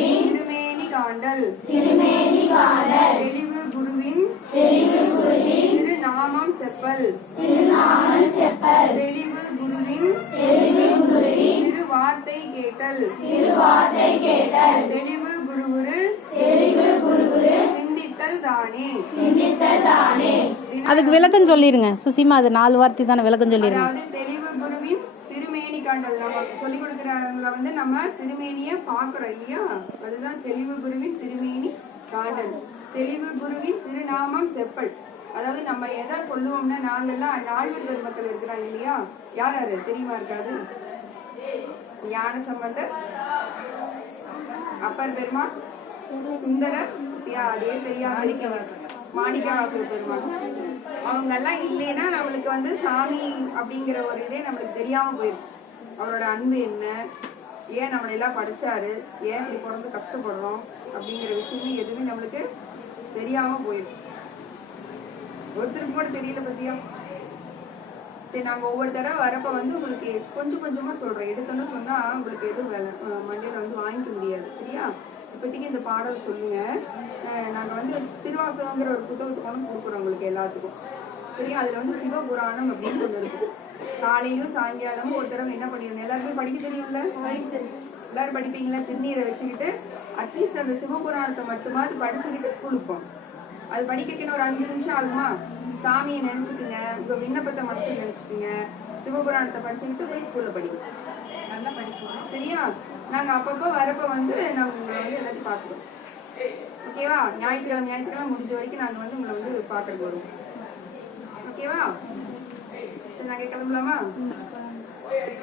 திருமேனி காண்டல் தெளிவு குருவின் திருநாமம் செப்பல் தெளிவு குருவின் திருவார்த்தை கேட்டல் தெளிவு குருகுரு சிந்தித்தல் தானே. அதுக்கு விளக்கம் சொல்லிருங்க சுசிமா. அது 4 வார்த்தை தானே, விளக்கம் சொல்லிருங்க. அதாவது தெளிவு குருவின் திருமேனி காண்டல். நம்ம சொல்லிக் கொடுக்கறவங்கள வந்து நம்ம திருமேனிய பாக்குறோம் இல்லையா, அதுதான் தெளிவு குருவின் திருமேனி காண்டல். தெளிவு குருவின் திருநாமம் செப்பல். அதாவது நம்ம எதை சொல்லுவோம்னா, நாங்கெல்லாம் நால்வர் பெருமக்கள் இருக்கிறாங்க இல்லையா, யார் யாரு தெரியுமா? இருக்காது. ஞான சம்பந்தர், அப்பர் பெருமாள், சுந்தரர், அதே தெரியாம மாணிக்கவாசகர் பெருமாள். அவங்க எல்லாம் இல்லைன்னா நம்மளுக்கு வந்து சாமி அப்படிங்கிற ஒரு இதே நம்மளுக்கு தெரியாம போயிடும். அவரோட அன்பு என்ன, ஏன் நம்மளை எல்லாம் படிச்சாரு, ஏன் இப்படி பிறந்து கஷ்டப்படுறோம் அப்படிங்கிற விஷயமே எதுவுமே நம்மளுக்கு தெரியாம போயிடும். ஒருத்தருக்கு கூட தெரியல பத்தியா. சரி, நாங்க ஒவ்வொரு தடவை வரப்ப வந்து உங்களுக்கு கொஞ்சம் கொஞ்சமா சொல்றோம். எடுத்தோன்னு சொன்னா உங்களுக்கு எதுவும் மண்டையில வந்து வாங்கிக்க முடியாது. சரியா? இப்போதைக்கு இந்த பாடல் சொல்லுங்க. நாங்க வந்து திருவாசகங்கிற ஒரு புத்தகத்தை கொண்டு கொடுக்குறோம் உங்களுக்கு எல்லாத்துக்கும். சரியா? அதுல வந்து சிவபுராணம் அப்படின்னு ஒண்ணு இருக்கு. காலையிலும் சாயங்காலமும் ஒரு தடவை என்ன பண்ணிருந்தோம், எல்லாருமே படிக்க தெரியும்ல, எல்லாரும் படிப்பீங்களா? திருநீரை வச்சுக்கிட்டு அட்லீஸ்ட் அந்த சிவபுராணத்தை மட்டுமாவது படிச்சுக்கிட்டு ஸ்கூலுக்கு போகணும். அது படிக்கிறதுன்னு ஒரு 5 நிமிஷம் ஆகுமா? சாமியை நினைச்சுக்குங்க, உங்க விண்ணப்பத்தை மனசுல நினைச்சுக்குங்க, சிவபுராணத்தை படிச்சுக்கிட்டு போய் ஸ்கூல்ல படிக்கணும். நல்லா படிக்கணும். சரியா? நாங்க அப்பப்போ வரப்ப வந்து நாங்க உங்களை வந்து எல்லாத்தையும் பார்த்துக்கோம். ஓகேவா? ஞாயிற்றுக்கிழமை முடிஞ்ச வரைக்கும் நாங்க வந்து உங்களை வந்து பார்க்கறதுக்கு வருவோம். ஓகேவா? சரி, நாங்க கிளம்பலாமா?